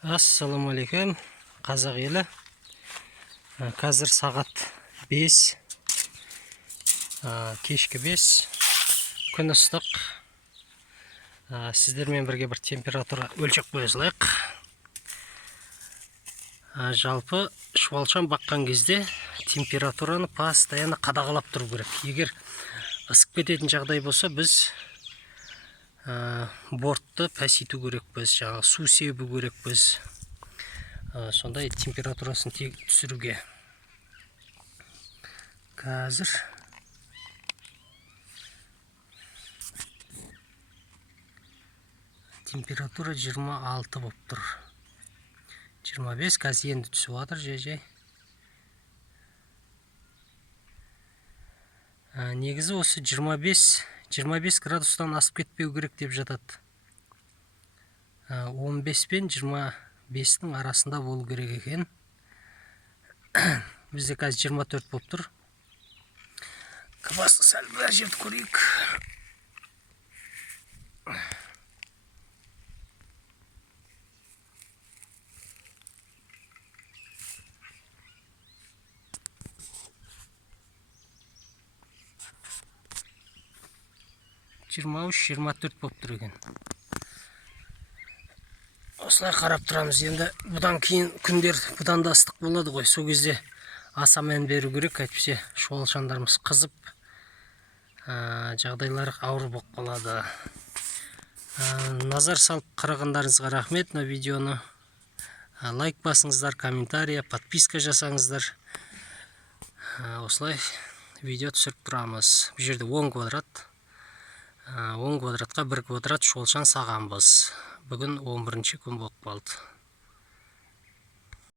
Ассаламалейкум, қазақ елі. Қазір сағат 5, кешкі 5, күн ыстық. Сіздермен бірге бір температура өлшеп қоя салайық. Жалпы шуалшан баққан кезде температураны постоянно қадағалап тұру керек. Егер ысып кететін жағдай болса, біз бортты пәситу керекпіз, жаңағы су себу керекпіз. Сондай температурасын түсіруге. Қазір температура 26 болып тұр. 25 қазір енді түсіп жатыр жай-жай. Негізі осы 25 градустан асып кетпеу керек деп жатады. 15 пен 25-дің арасында болу керек екен. Бізде қазір 24 болып тұр. Квасты сәл бір жерді көрейік. Жиырма 24 болып тұр екен. Осылай қарап тұрамыз. Енді бұдан кейін күндер бұдан да ыстық болады ғой. Сол кезде аса мән беру керек, әйтпесе шуалшандарымыз қызып, жағдайлары ауыр болып қалады. Назар салып қарағандарыңызға рахмет. Мына видеоны лайк басыңыздар, комментария, подписка жасаңыздар. Осылай видео түсіріп тұрамыз. Бұл жерде 10 квадрат. 10 квадратқа 1 квадрат шуалшан сағанбыз. Бүгін 11-ші күн болып қалды.